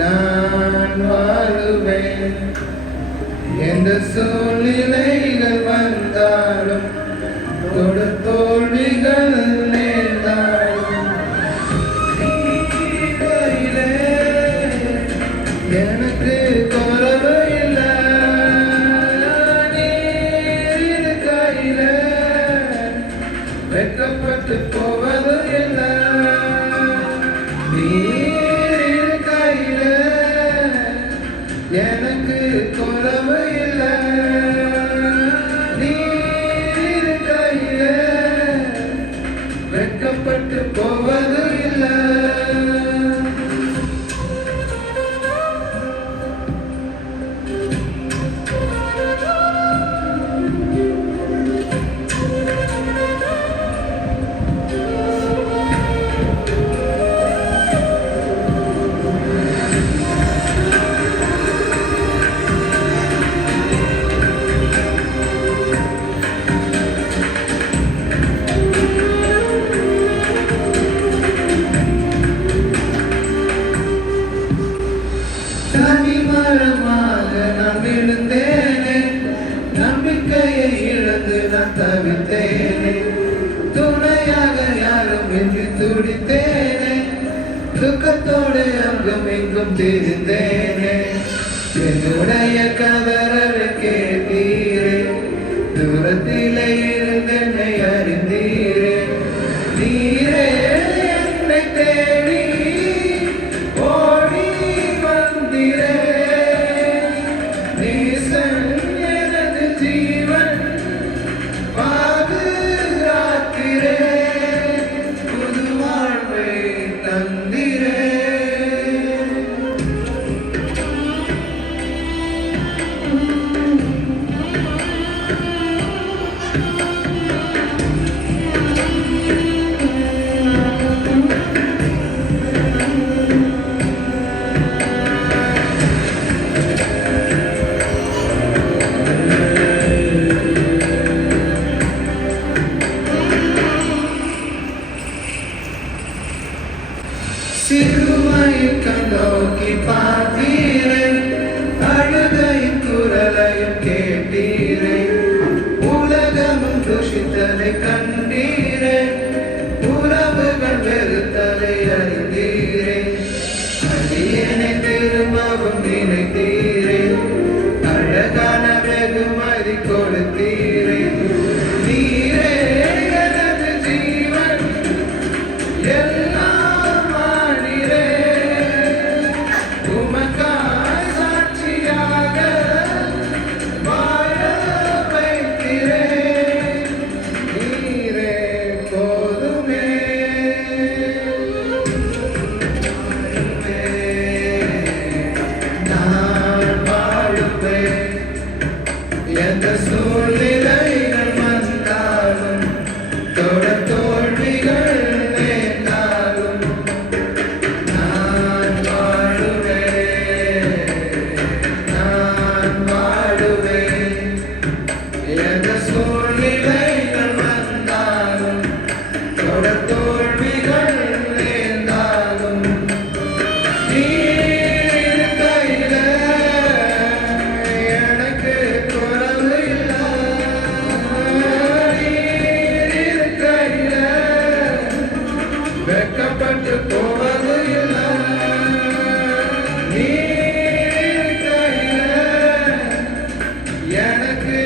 நான் வாழுவேன். எந்த சூழ்நிலைகள் வந்தாலும் கொடுத்த நம்பிக்கையை இழந்து நான் தவித்தேனே துணையாக யாரும் என்று துடித்தேனே. துக்கத்தோடு அங்கும் இங்கும் தெரிந்தேனே. என்னுடைய கதறவை கேட்டீரே. தூரத்திலே இருந்தென்னை அறிந்தீரே. நீரே என்னை சிறுமையின் கண்ணோக்கி பார்த்தீரன் அழுதையின் குரலையும் கே let the soul in வெட்கப்பட்டு போவது இல்லை எனக்கு